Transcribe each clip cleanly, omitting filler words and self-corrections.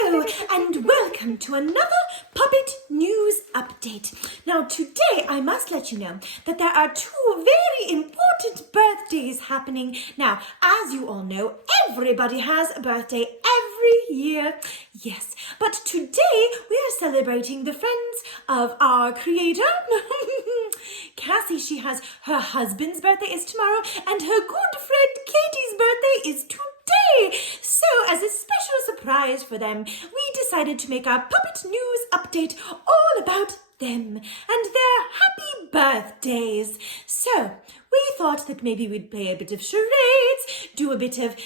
Hello and welcome to another Puppet News Update. Now today I must let you know that there are two very important birthdays happening. Now, as you all know, everybody has a birthday every year. Yes, but today we are celebrating the friends of our creator. Cassie, she has her husband's birthday is tomorrow and her good friend Katie's birthday is today. So, as a special surprise for them, we decided to make our Puppet News Update all about them and their happy birthdays. So, we thought that maybe we'd play a bit of charades, do a bit of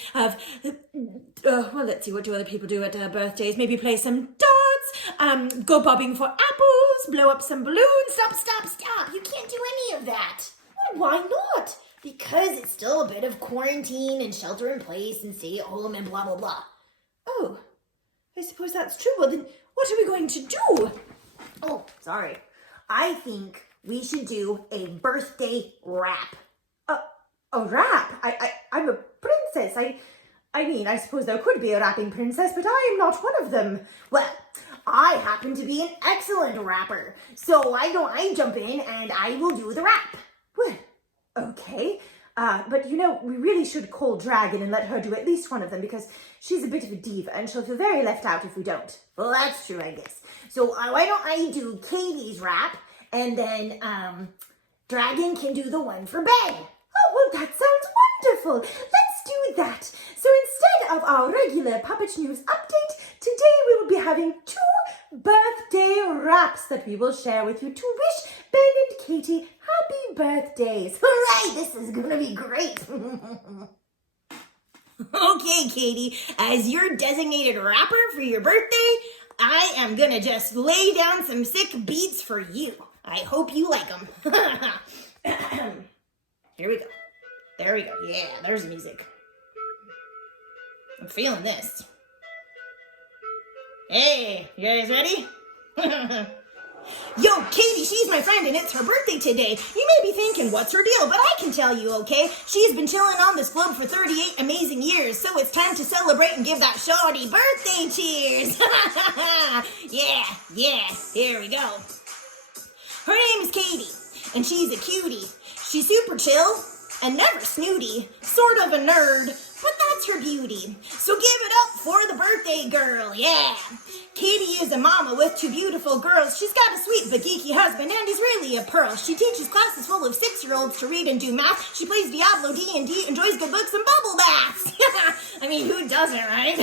well, let's see, what do other people do at birthdays? Maybe play some darts, go bobbing for apples, blow up some balloons. Stop. You can't do any of that. Well, why not? Because it's still a bit of quarantine and shelter in place and stay at home and blah, blah, blah. Oh, I suppose that's true. Well, then what are we going to do? Oh, sorry. I think we should do a birthday rap. A rap? I'm a princess. I mean, I suppose there could be a rapping princess, but I am not one of them. Well, I happen to be an excellent rapper. So why don't I jump in and I will do the rap? Well, okay. But you know, we really should call Dragon and let her do at least one of them because she's a bit of a diva and she'll feel very left out if we don't. Well, that's true, I guess. So why don't I do Katie's rap and then Dragon can do the one for Ben. Oh, well, that sounds wonderful. Let's do that. So instead of our regular Puppet News Update, today we will be having two birthday raps that we will share with you to wish Ben and Katie happy birthdays. Hooray, this is going to be great. Okay, Katie, as your designated rapper for your birthday, I am going to just lay down some sick beats for you. I hope you like them. Here we go. There we go. Yeah, there's music. I'm feeling this. Hey, you guys ready? Yo, Katie, she's my friend and it's her birthday today. You may be thinking, what's her deal? But I can tell you, okay? She's been chilling on this globe for 38 amazing years, so it's time to celebrate and give that shawty birthday cheers. Yeah, here we go. Her name is Katie, and she's a cutie. She's super chill and never snooty, sort of a nerd, but that's her beauty. So give it up for the birthday girl, yeah. Katie is a mama with two beautiful girls. She's got a sweet but geeky husband and he's really a pearl. She teaches classes full of 6-year-olds to read and do math. She plays Diablo, D&D, enjoys good books and bubble baths. I mean, who doesn't, right?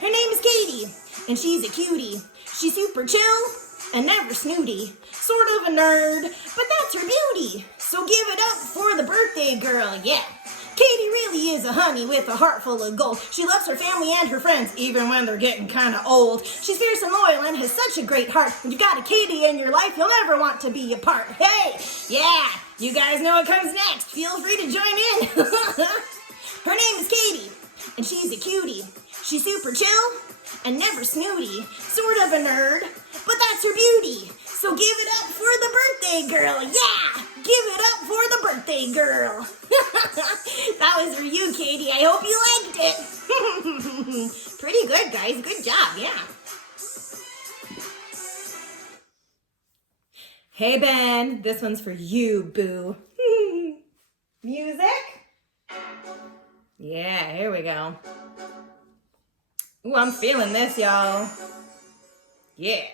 Her name is Katie, and she's a cutie. She's super chill and never snooty, sort of a nerd, but that's her beauty. So give it up for the birthday girl, yeah. Katie really is a honey with a heart full of gold. She loves her family and her friends, even when they're getting kind of old. She's fierce and loyal and has such a great heart. When you got a Katie in your life, you'll never want to be apart. Hey, yeah, you guys know what comes next. Feel free to join in. Her name is Katie, and she's a cutie. She's super chill and never snooty, sort of a nerd, but that's her beauty. So give it up for the birthday girl, yeah! Give it up for the birthday girl. That was for you, Katie. I hope you liked it. Pretty good, guys. Good job, yeah. Hey, Ben, this one's for you, boo. Music? Yeah, here we go. Ooh, I'm feeling this, y'all. Yeah.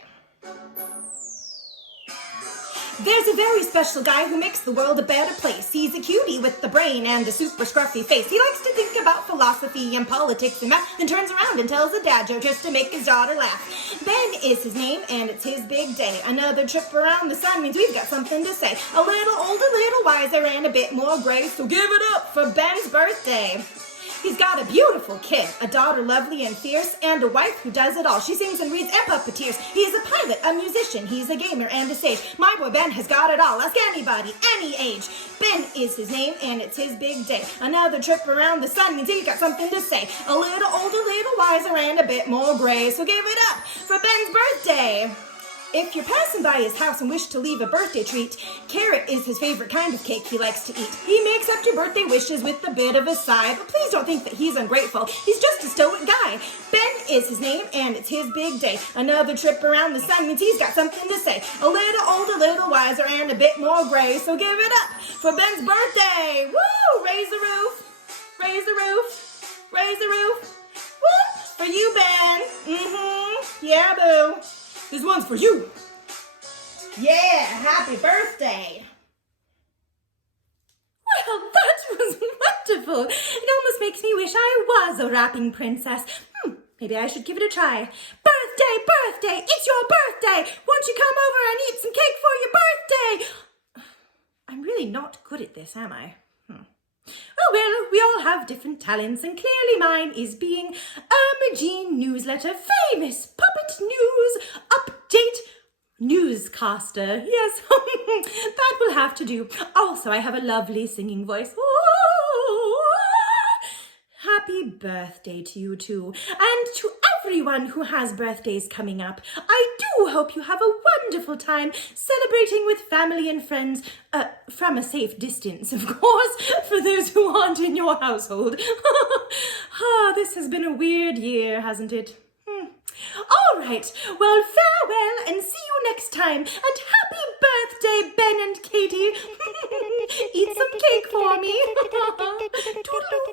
There's a very special guy who makes the world a better place. He's a cutie with the brain and a super scruffy face. He likes to think about philosophy and politics and math, then turns around and tells a dad joke just to make his daughter laugh. Ben is his name and it's his big day. Another trip around the sun means we've got something to say. A little older, little wiser, and a bit more gray. So give it up for Ben's birthday. He's got a beautiful kid, a daughter lovely and fierce, and a wife who does it all. She sings and reads and puppeteers. He's a pilot, a musician, he's a gamer and a sage. My boy Ben has got it all. Ask anybody, any age. Ben is his name and it's his big day. Another trip around the sun means he's got something to say. A little older, little wiser, and a bit more gray. So give it up for Ben's birthday. If you're passing by his house and wish to leave a birthday treat, carrot is his favorite kind of cake he likes to eat. He may accept your birthday wishes with a bit of a sigh, but please don't think that he's ungrateful. He's just a stoic guy. Ben is his name, and it's his big day. Another trip around the sun means he's got something to say. A little older, little wiser, and a bit more gray. So give it up for Ben's birthday. Woo! Raise the roof. Raise the roof. Raise the roof. Woo! For you, Ben. Yeah, boo. This one's for you. Yeah, happy birthday. Well, that was wonderful. It almost makes me wish I was a rapping princess. Maybe I should give it a try. Birthday, birthday, it's your birthday. Won't you come over and eat some cake for your birthday? I'm really not good at this, am I? Oh well, we all have different talents, and clearly mine is being Imogene Newsletter, famous puppet news update newscaster. Yes, that will have to do. Also, I have a lovely singing voice. Happy birthday to you too, and to everyone who has birthdays coming up. I do hope you have a wonderful time celebrating with family and friends, from a safe distance, of course, for those who aren't in your household. This has been a weird year, hasn't it? All right, well, farewell and see you next time, and happy birthday, Ben and Katie. Eat some cake for me. Toodaloo.